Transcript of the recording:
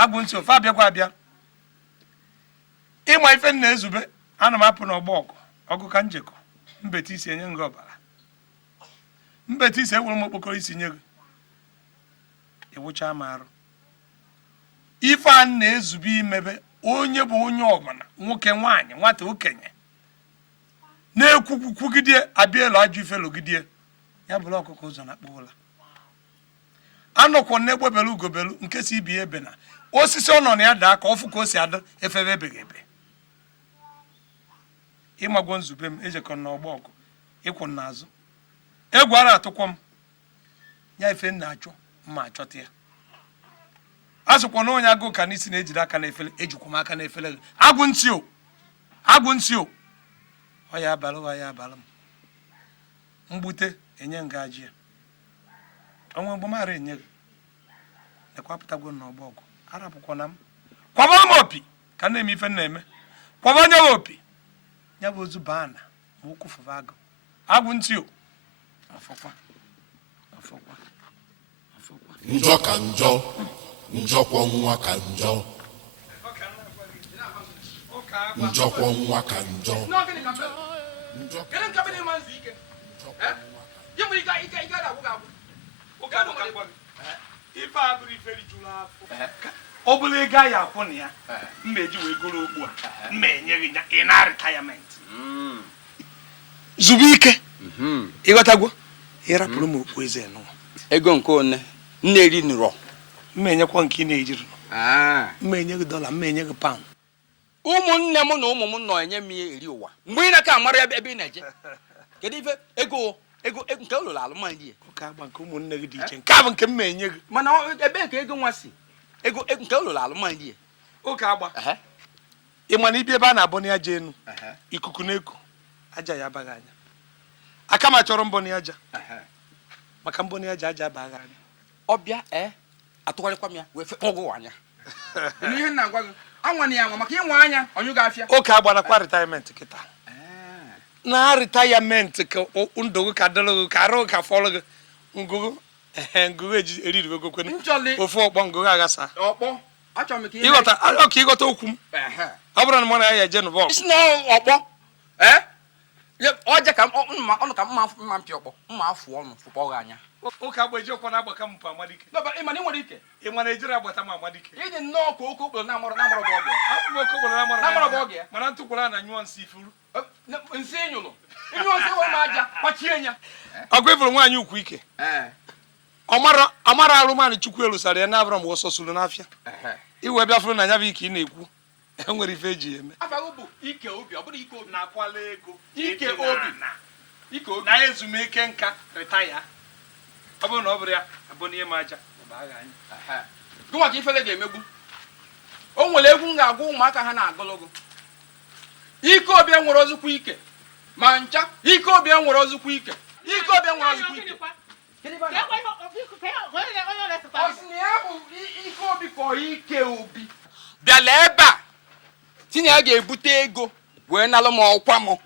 agwụ ntị ofe abịakwa abịa ịma ife nna ezube ana m apụ n'ọgbọ ọgụ ka njekọ mbete isi enye nga ọbara mbete isi ewere m okpokoro isi nye gị ịwụcha m arụ ife a na-ezube imebe onye bụ onye ọbụla nwoke nwaanyị nwata okenye na-ekwukwugide abịa elu ajụ ife lụgidie ya bụrụ ọkụkọ ụzọ na akpọ ụla anọkwọ na-egbebelu ugobelu nke si ibi ebe na osisi ọ nọ na ya daa ka ọfụ ka o si adị efebe ebeghị ebe ịmagwo nzube m ejekọ n'ọgbọ ọgụ ịkwụ n'azụ egwu ara atụkwọ m ya ife nna achọ mma achọta ya a sịkwa na onye agụụ ka n'isi na-ejide aka n'efere ejikwa m aka n'efere gị agwụ ntị o ọ ya abalị m mgbute enye ngaji ya onwe mgbe mara enye gị ekwapụtagwo n'ọgbọ ọgụ arapụkwana m kwaba m opi ka na-eme ife na-eme kwaba onye m opi ya bụ ozu baa na ma okwu fụba agụ agwụ ntị o afọkwa njọ ka njọ njọkwọ nwa ka njọ njọkwọ nwa ka njọ ọ bụrụ ego a ya akwụ na ya mma eji wee goro okpu a mma enye gị ya ị na ritayament zube ike ịghọtagwo ịrapụrụ m okpu eze nụ ego nke one nne eri nụrọ mma enyekwa nke ị na-ejiri mma enye gị dọla mma enye gị paụnd ụmụnne m na ụmụ m nọ enye m eri ụwa mgbe ị na-aka amara ebe ị na-eje kedu ife ego nke ụlọ alụmdi ya oke agba nke ụmụnne gị dị iche nke a bụ nke mma enye gị mana ebe nke ego nwa si ego nke ụlọ alụmdi ya oke agba ị ma na ibi ebe a na-abọ na aja enu ikuku na-eku aja ya abaghị anya aka ma chọrọ mbọ na aja maka mbọ na aja abaghị anya ọbịa atụgharịkwa m ya wee fekpọgụ anya ihe nna agwa gị anwa na ya anwa maka ịnwa anya onye ga-afịa oke agbanakwa ritayament kịta na ritayament ka ndụ gị ka dịrị gị ka arụ ka fọrọ gị ngụgụ eririgo gokwene ofu ọkpọ ngụgụ aghasa ịghọta okwu m ọ bụrụ na mụ na ya eje n'ụba isi na ọkpọ ọja ka ọnụ ka mma mpị ọkpọ mma afụ ọnụ fụkpọ gị anya ụka agba eji ọkwa na-agbaka mpụ amadike ịmana ị nwere ike ị mana ejiri agbata m amadike ịdị nnọọ ka oke okporo na-amara bụ ọgụ afụ m oke ogboro na-amara bụ ọgụ ya mana ntụkwara na nyụọ nsị ifuru nsị ịnyụlụ ịnyụọ nsị nwere m aja kpachie ya ọgụ ịfụrụ nwaanyị ukwu ike ọmara arụmanụ chukwu elusara ya na-abụrụ m ọsọ suru n'afịa iwe bịa fụrụ na ya bụ ike ị na-ekwu enwere ife eji eme ike obi ọ bụrụ ike obi na-akwala ego ike obi na ya ezumike nka ritaya ọ bụrụ na ọ bụrụ ya abụ n'ihe m aja gụnwa ka ifele ga-emegbu o nwere egwu m ga-agwa ụmụaka ha na-agụlụgụ ike obi nwere ozukwu ike ma ncha ike obi nwere ozukwu ike ike obi nwere ozukwu ike ọ sị na ya bụ ike obi ka ike obi bịala ebe a tinye ya ga-ebute ego wee nalụ m ọkwa m